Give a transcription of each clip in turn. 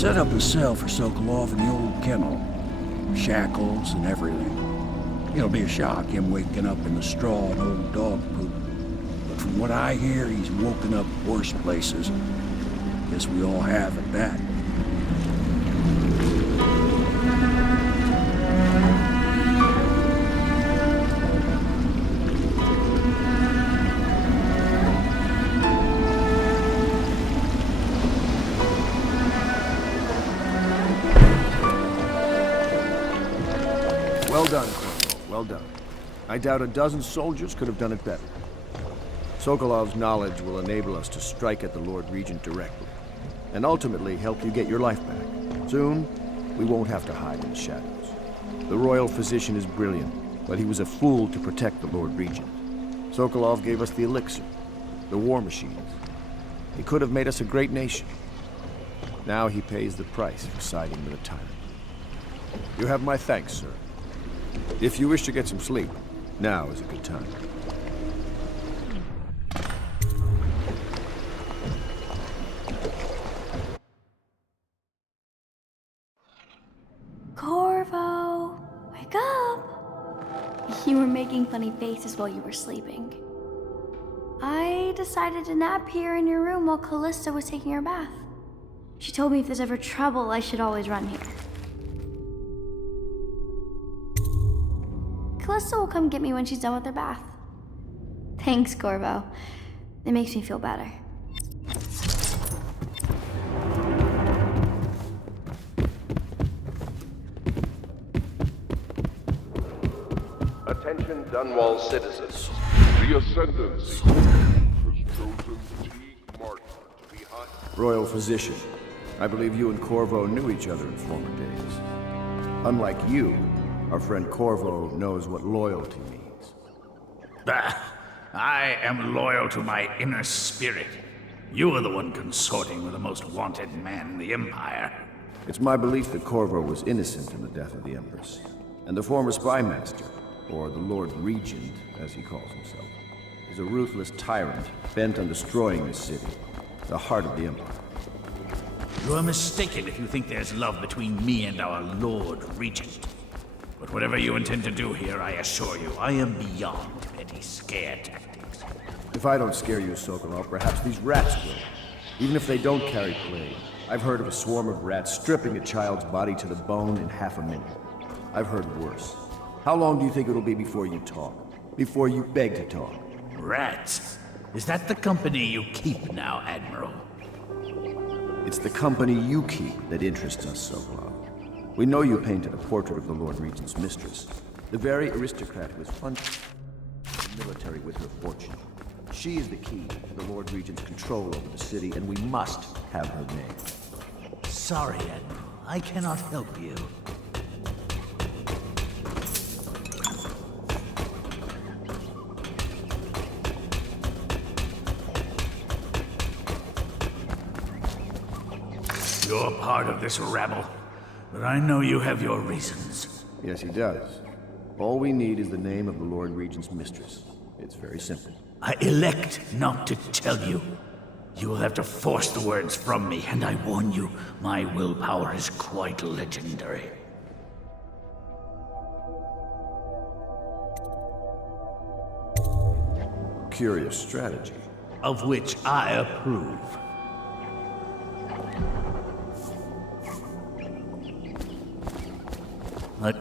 set up a cell for Sokolov in the old kennel. Shackles and everything. It'll be a shock, him waking up in the straw and old dog poop. But from what I hear, he's woken up worse places. Guess we all have at that. Well done, Colonel. Well done. I doubt a dozen soldiers could have done it better. Sokolov's knowledge will enable us to strike at the Lord Regent directly, and ultimately help you get your life back. Soon, we won't have to hide in the shadows. The royal physician is brilliant, but he was a fool to protect the Lord Regent. Sokolov gave us the elixir, the war machines. He could have made us a great nation. Now he pays the price for siding with a tyrant. You have my thanks, sir. If you wish to get some sleep, now is a good time. Corvo, wake up! You were making funny faces while you were sleeping. I decided to nap here in your room while Callista was taking her bath. She told me if there's ever trouble, I should always run here. Callista will come get me when she's done with her bath. Thanks, Corvo. It makes me feel better. Attention Dunwall citizens. The Ascendancy has chosen Teague Martin to be High... Royal Physician, I believe you and Corvo knew each other in former days. Unlike you, our friend Corvo knows what loyalty means. Bah! I am loyal to my inner spirit. You are the one consorting with the most wanted man in the Empire. It's my belief that Corvo was innocent in the death of the Empress, and the former spy master, or the Lord Regent, as he calls himself, is a ruthless tyrant bent on destroying this city, the heart of the Empire. You are mistaken if you think there's love between me and our Lord Regent. But whatever you intend to do here, I assure you, I am beyond petty scare tactics. If I don't scare you, Sokolov, perhaps these rats will. Even if they don't carry plague. I've heard of a swarm of rats stripping a child's body to the bone in half a minute. I've heard worse. How long do you think it'll be before you talk? Before you beg to talk? Rats? Is that the company you keep now, Admiral? It's the company you keep that interests us, Sokolov. We know you painted a portrait of the Lord Regent's mistress, the very aristocrat who was funded the military with her fortune. She is the key to the Lord Regent's control over the city, and we must have her name. Sorry, Admiral. I cannot help you. You're part of this rabble, but I know you have your reasons. Yes, he does. All we need is the name of the Lord Regent's mistress. It's very simple. I elect not to tell you. You will have to force the words from me, and I warn you, my willpower is quite legendary. Curious strategy. Of which I approve. But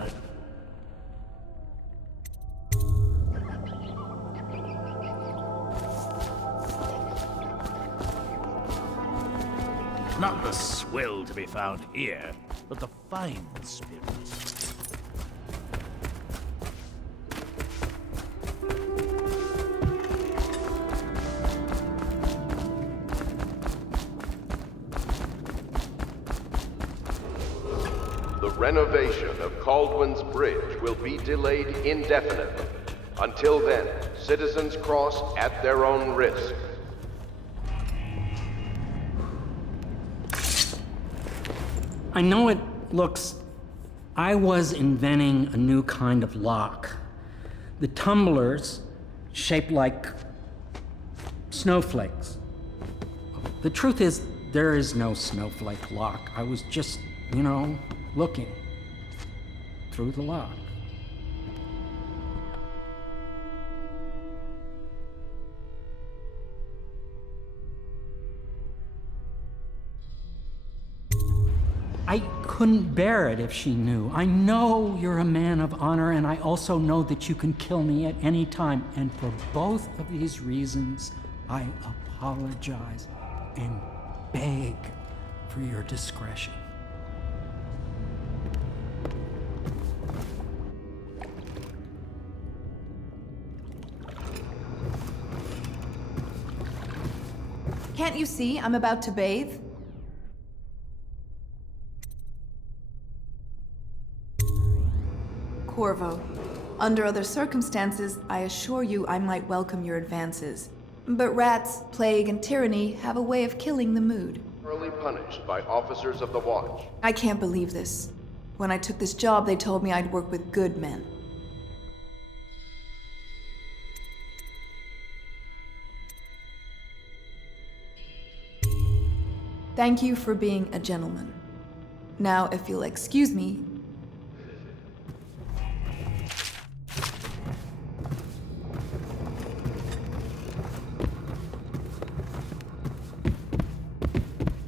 not the swill to be found here, but the fine spirits. The renovation of Caldwin's Bridge will be delayed indefinitely. Until then, citizens cross at their own risk. I know it looks... I was inventing a new kind of lock. The tumblers, shaped like snowflakes. The truth is, There is no snowflake lock. I was just, looking through the lock. I couldn't bear it if she knew. I know you're a man of honor, and I also know that you can kill me at any time. And for both of these reasons, I apologize and beg for your discretion. Can't you see I'm about to bathe? Corvo, under other circumstances, I assure you I might welcome your advances. But rats, plague, and tyranny have a way of killing the mood. Thoroughly punished by officers of the watch. I can't believe this. When I took this job, they told me I'd work with good men. Thank you for being a gentleman. Now, if you'll excuse me,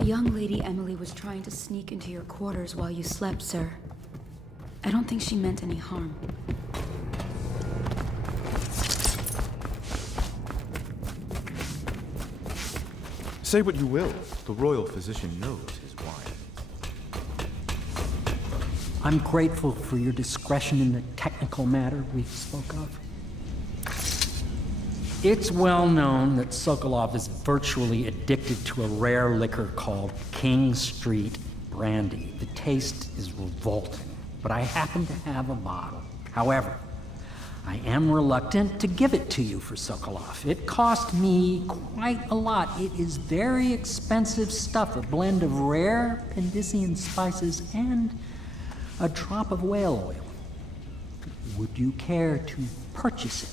The young lady Emily was trying to sneak into your quarters while you slept, sir. I don't think she meant any harm. Say what you will, the royal physician knows his wine. I'm grateful for your discretion in the technical matter we spoke of. It's well known that Sokolov is virtually addicted to a rare liquor called King Street Brandy. The taste is revolting, but I happen to have a bottle. However, I am reluctant to give it to you for Sokolov. It cost me quite a lot. It is very expensive stuff, a blend of rare Pendician spices and a drop of whale oil. Would you care to purchase it?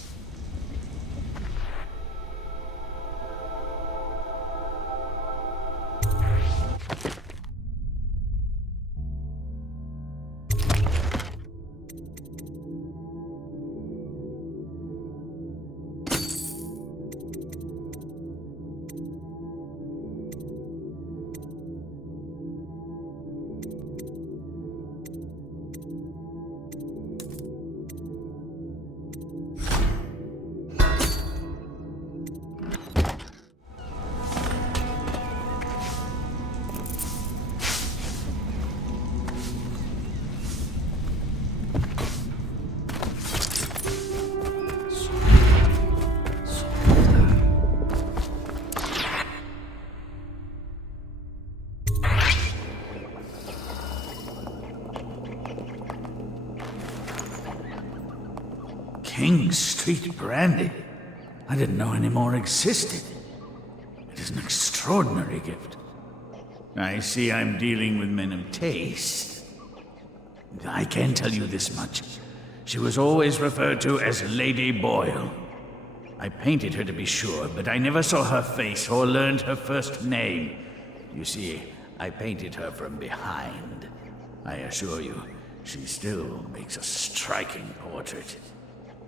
King Street Brandy? I didn't know any more existed. It is an extraordinary gift. I see I'm dealing with men of taste. I can tell you this much. She was always referred to as Lady Boyle. I painted her to be sure, but I never saw her face or learned her first name. You see, I painted her from behind. I assure you, she still makes a striking portrait.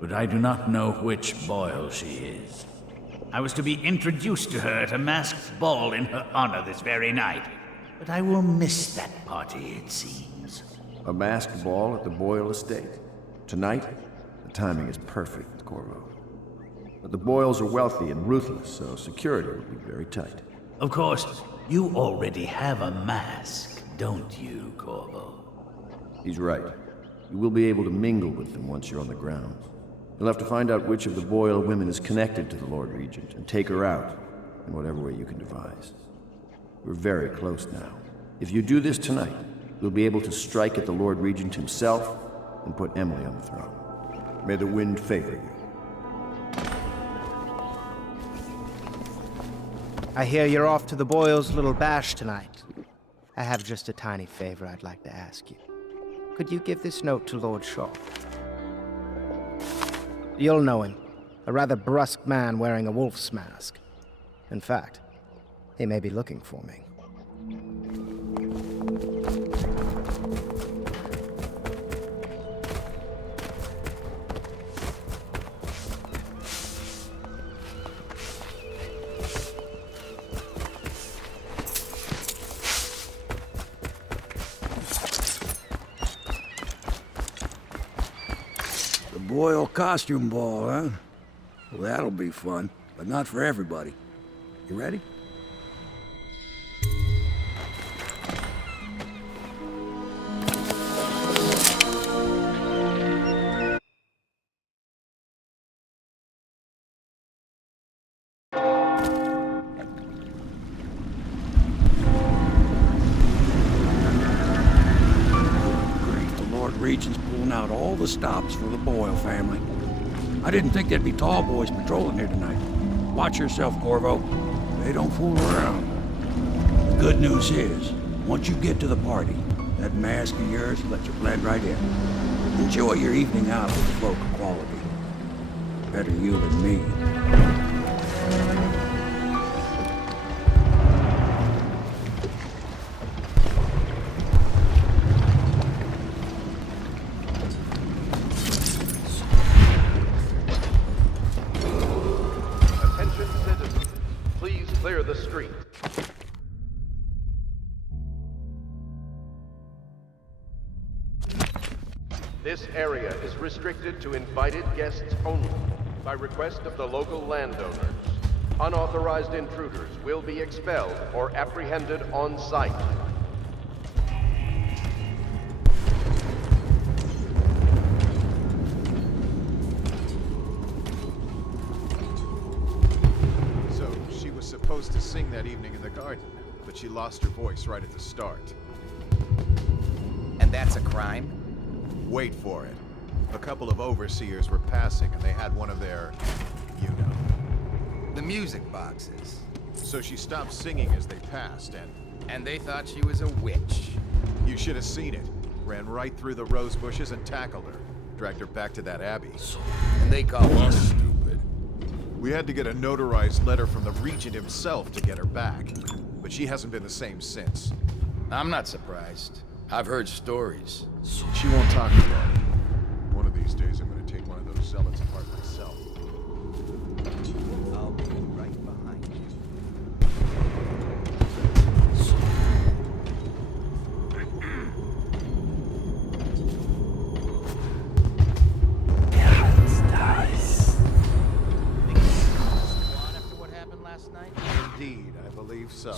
But I do not know which Boyle she is. I was to be introduced to her at a masked ball in her honor this very night. But I will miss that party, it seems. A masked ball at the Boyle estate. Tonight? The timing is perfect, Corvo. But the Boyles are wealthy and ruthless, so security will be very tight. Of course, you already have a mask, don't you, Corvo? He's right. You will be able to mingle with them once you're on the grounds. You'll have to find out which of the Boyle women is connected to the Lord Regent and take her out in whatever way you can devise. We're very close now. If you do this tonight, you'll be able to strike at the Lord Regent himself and put Emily on the throne. May the wind favor you. I hear you're off to the Boyles' little bash tonight. I have just a tiny favor I'd like to ask you. Could you give this note to Lord Shaw? You'll know him. A rather brusque man wearing a wolf's mask. In fact, he may be looking for me. Boyle costume ball, huh? Well, that'll be fun, but not for everybody. You ready? Regent's pulling out all the stops for the Boyle family. I didn't think there'd be tall boys patrolling here tonight. Watch yourself, Corvo. They don't fool around. The good news is, once you get to the party, that mask of yours lets you blend right in. Enjoy your evening out with the folk of quality. Better you than me. Clear the street. This area is restricted to invited guests only, by request of the local landowners. Unauthorized intruders will be expelled or apprehended on site. Supposed to sing that evening in the garden, but she lost her voice right at the start. And that's a crime? Wait for it. A couple of overseers were passing and they had one of their, you know. The music boxes. So she stopped singing as they passed And they thought she was a witch. You should have seen it. Ran right through the rose bushes and tackled her. Dragged her back to that abbey. And they called us stupid. We had to get a notarized letter from the Regent himself to get her back. But she hasn't been the same since. I'm not surprised. I've heard stories. She won't talk about it. One of these days I'm gonna take one of those zealots apart myself. I'll be right behind you. Indeed, I believe so.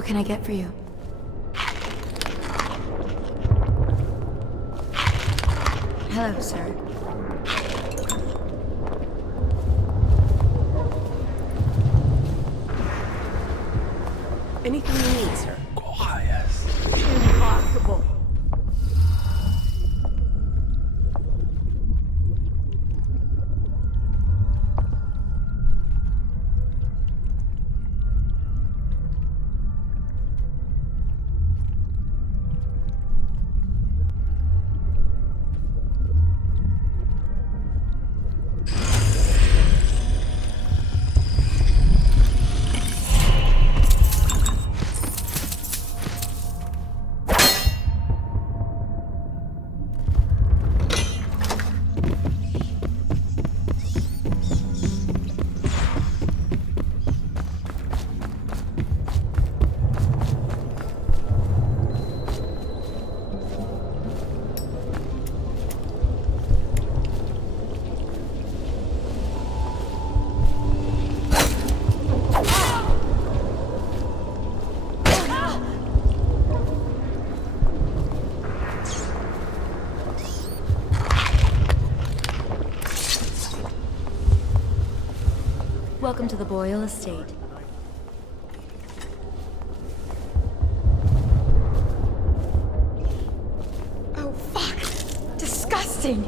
What can I get for you? Hello, sir. Anything you need, sir? Quiet. Impossible. Welcome to the Boyle estate. Oh, fuck! Disgusting!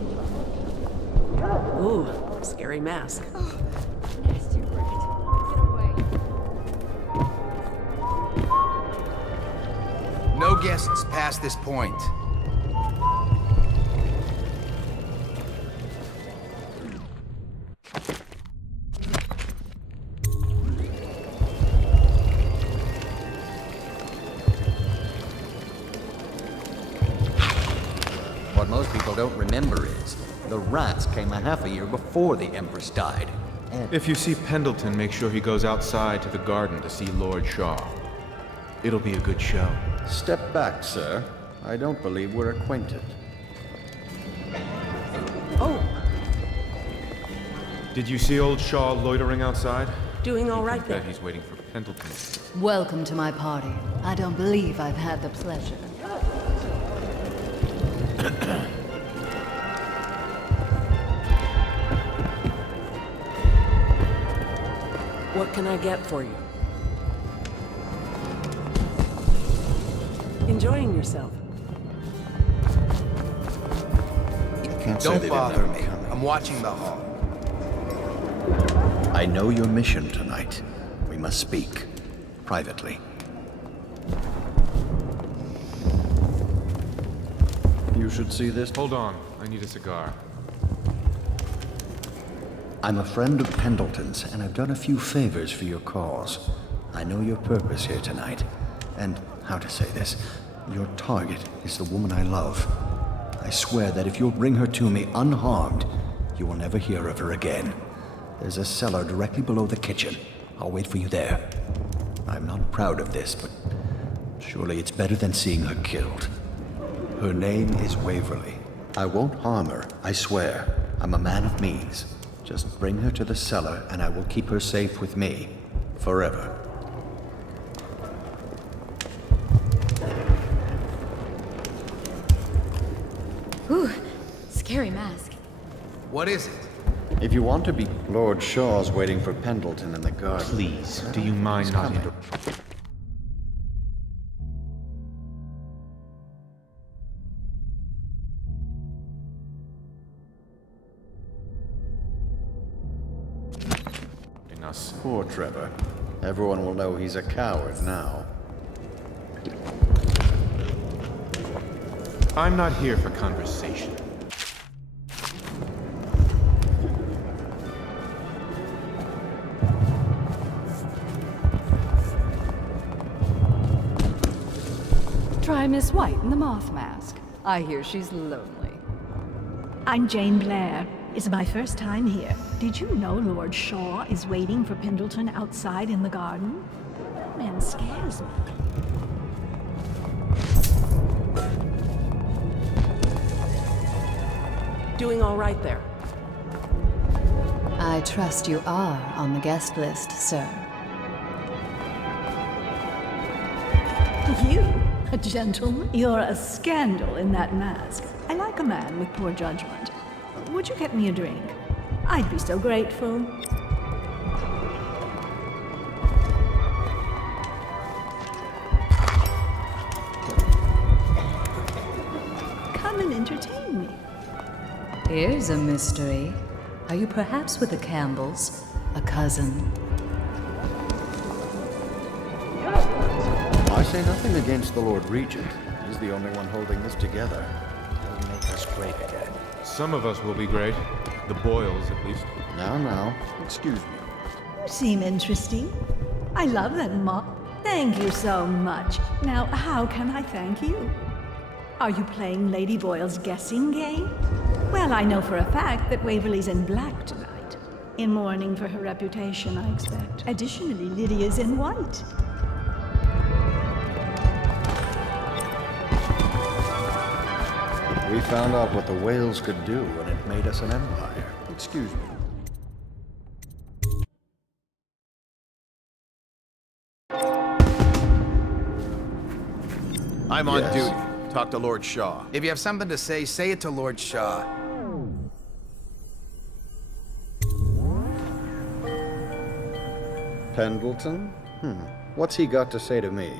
Ooh, scary mask. Nasty rat. Get away. No guests past this point. What most people don't remember is the rats came a half a year before the Empress died. If you see Pendleton, make sure he goes outside to the garden to see Lord Shaw. It'll be a good show. Step back, sir. I don't believe we're acquainted. Oh, Did you see old Shaw loitering outside? doing all right Bet there. he's waiting for Pendleton. Welcome to my party. I don't believe I've had the pleasure. What can I get for you? Enjoying yourself? Don't bother me. I'm watching the hall. I know your mission tonight. We must speak privately. You should see this. Hold on, I need a cigar. I'm a friend of Pendleton's, and I've done a few favors for your cause. I know your purpose here tonight, and how to say this, your target is the woman I love. I swear that if you'll bring her to me unharmed, you will never hear of her again. There's a cellar directly below the kitchen. I'll wait for you there. I'm not proud of this, but surely it's better than seeing her killed. Her name is Waverly. I won't harm her, I swear. I'm a man of means. Just bring her to the cellar, and I will keep her safe with me. Forever. Ooh, scary mask. What is it? If you want to be... Lord Shaw's waiting for Pendleton in the garden. Please, do you mind not coming. interrupting? Us. Poor Trevor. Everyone will know he's a coward now. I'm not here for conversation. Try Miss White in the moth mask. I hear she's lonely. I'm Jane Blair. It's my first time here. Did you know Lord Shaw is waiting for Pendleton outside in the garden? That man scares me. Doing all right there. I trust you are on the guest list, sir. You? A gentleman? You're a scandal in that mask. I like a man with poor judgment. Would you get me a drink? I'd be so grateful. Come and entertain me. Here's a mystery. Are you perhaps with the Campbells? A cousin? I say nothing against the Lord Regent. He's the only one holding this together. He'll make us great again. Some of us will be great. The Boyles, at least. Now, excuse me. You seem interesting. I love that mop. Thank you so much. Now, how can I thank you? Are you playing Lady Boyle's guessing game? Well, I know for a fact that Waverly's in black tonight. In mourning for her reputation, I expect. Additionally, Lydia's in white. We found out what the whales could do, and it made us an empire. Excuse me. I'm on duty. Talk to Lord Shaw. If you have something to say, say it to Lord Shaw. Pendleton? What's he got to say to me?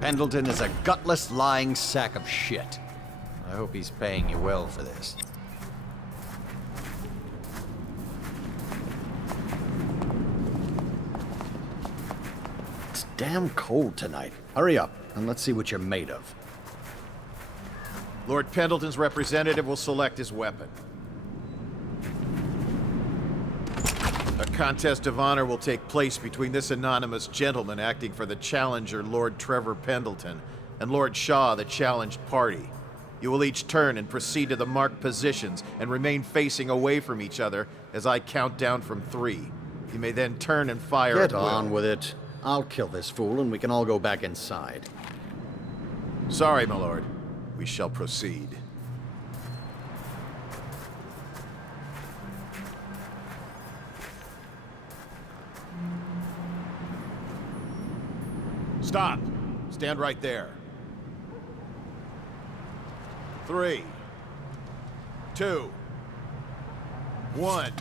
Pendleton is a gutless, lying sack of shit. I hope he's paying you well for this. It's damn cold tonight. Hurry up, and let's see what you're made of. Lord Pendleton's representative will select his weapon. A contest of honor will take place between this anonymous gentleman acting for the challenger, Lord Trevor Pendleton, and Lord Shaw, the challenged party. You will each turn and proceed to the marked positions and remain facing away from each other as I count down from 3. You may then turn and fire Get at will. on with it. I'll kill this fool and we can all go back inside. Sorry, my lord. We shall proceed. Stop. Stand right there. 3, 2, 1.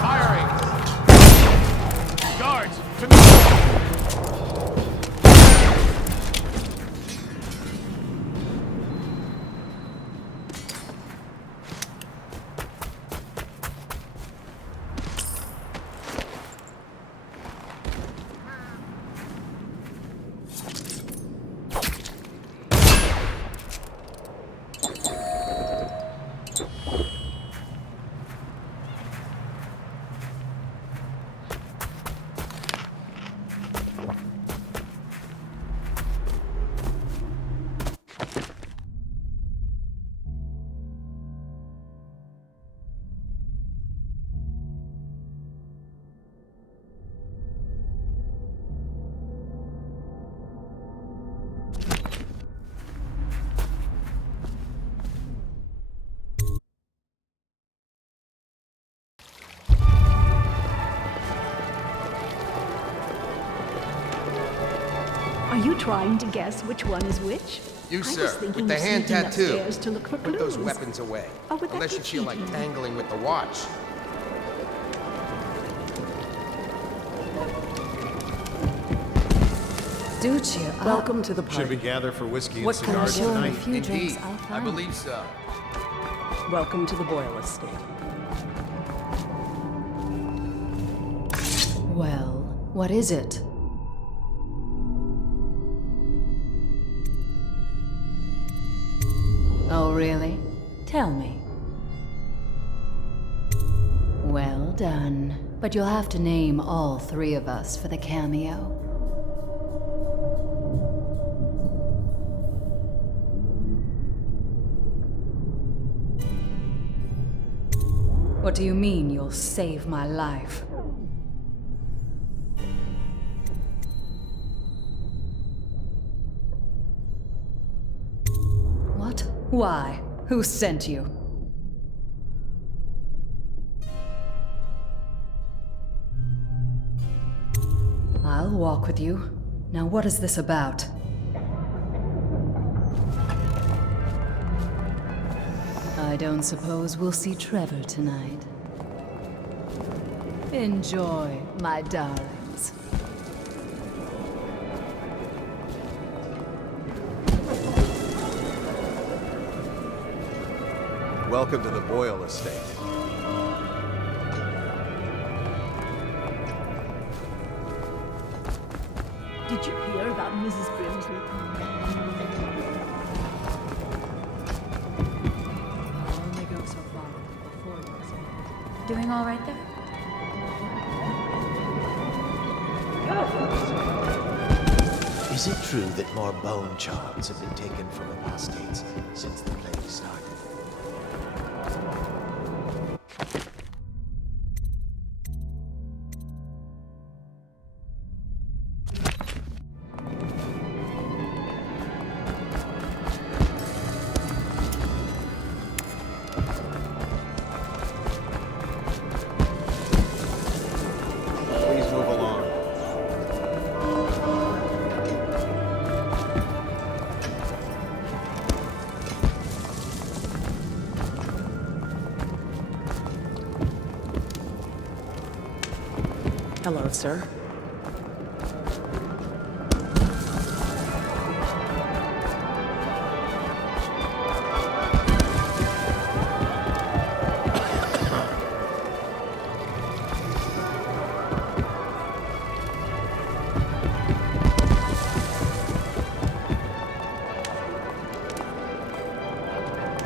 Firing! Guards, to me! Are you trying to guess which one is which? You, I sir, was thinking with the of hand sneaking tattoo. upstairs to look for Put those clues. weapons away. Oh, would that Unless be you feel like cheating? tangling with the watch. Do cheer up. Welcome to the party. Should we gather for whiskey and What can I cigars do? In a tonight? few drinks, Indeed, I'll I find believe so. Welcome to the Boyle estate. Well, what is it? Oh, really? Tell me. Well done. But you'll have to name all 3 of us for the cameo. What do you mean you'll save my life? What? Why? Who sent you? I'll walk with you. Now what is this about? I don't suppose we'll see Trevor tonight. Enjoy, my darlings. Welcome to the Boyle estate. Did you hear about Mrs. Brimsley? I'll only go so far before you. Doing all right there? Is it true that more bone charms have been taken from apostates since the plague started? Please move along. Hello, sir.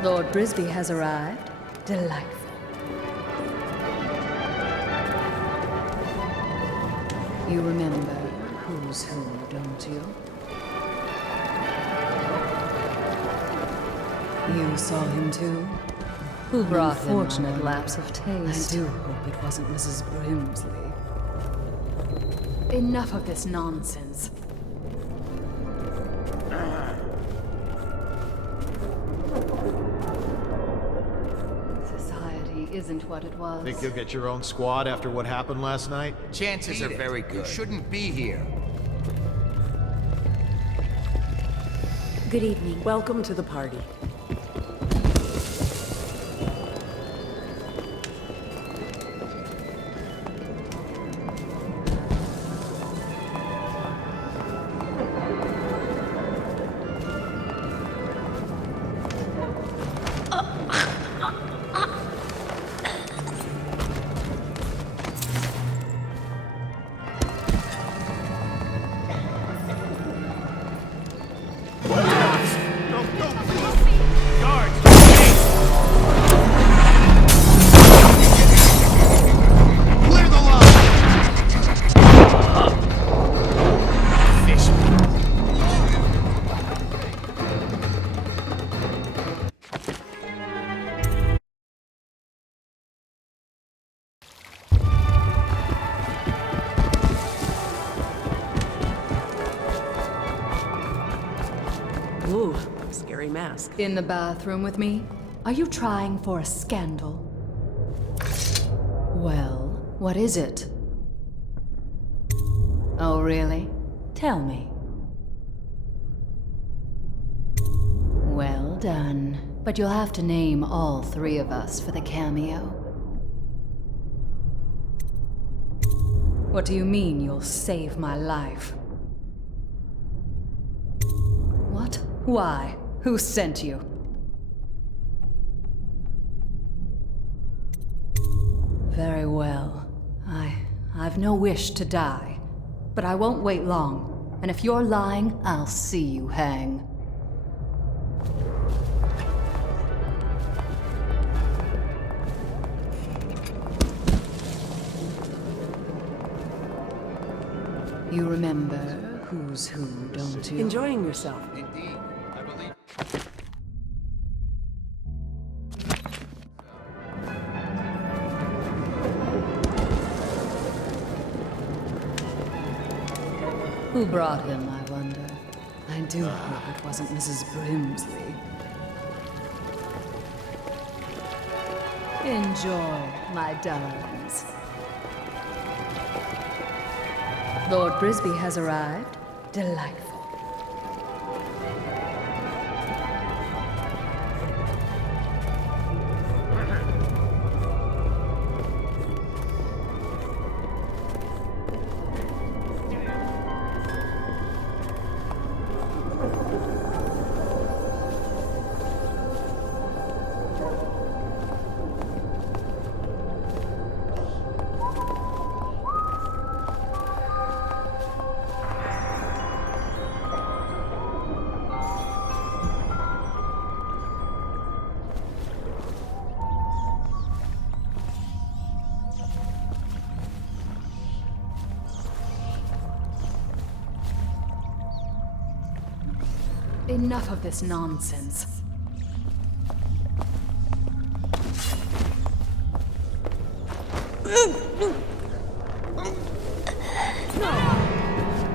Lord Brisby has arrived. Delightful. You remember who's who, don't you? You saw him too? Who brought him? Unfortunate lapse of taste. I do hope it wasn't Mrs. Brimsley. Enough of this nonsense. Society isn't what it was. Think you'll get your own squad after what happened last night? Chances are very good. You shouldn't be here. Good evening. Welcome to the party. Ooh, scary mask. In the bathroom with me? Are you trying for a scandal? Well, what is it? Oh, really? Tell me. Well done. But you'll have to name all three of us for the cameo. What do you mean you'll save my life? What? Why? Who sent you? Very well. I've no wish to die. But I won't wait long. And if you're lying, I'll see you hang. You remember who's who, don't you? Enjoying yourself. Indeed, I believe. Who brought him, I wonder? I do hope it wasn't Mrs. Brimsley. Enjoy, my darlings. Lord Brisby has arrived. Delightful. Enough of this nonsense.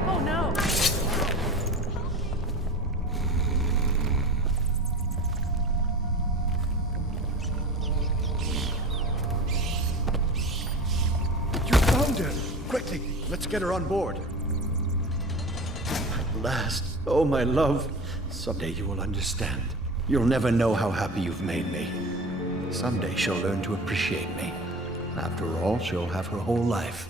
Oh no! You found her! Quickly, let's get her on board. At last. Oh, my love. Someday you will understand. You'll never know how happy you've made me. Someday she'll learn to appreciate me. After all, she'll have her whole life.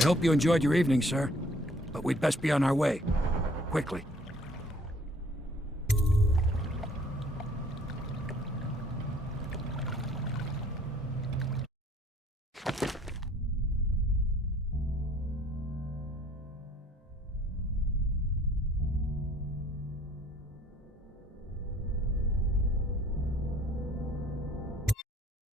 I hope you enjoyed your evening, sir. But we'd best be on our way. Quickly.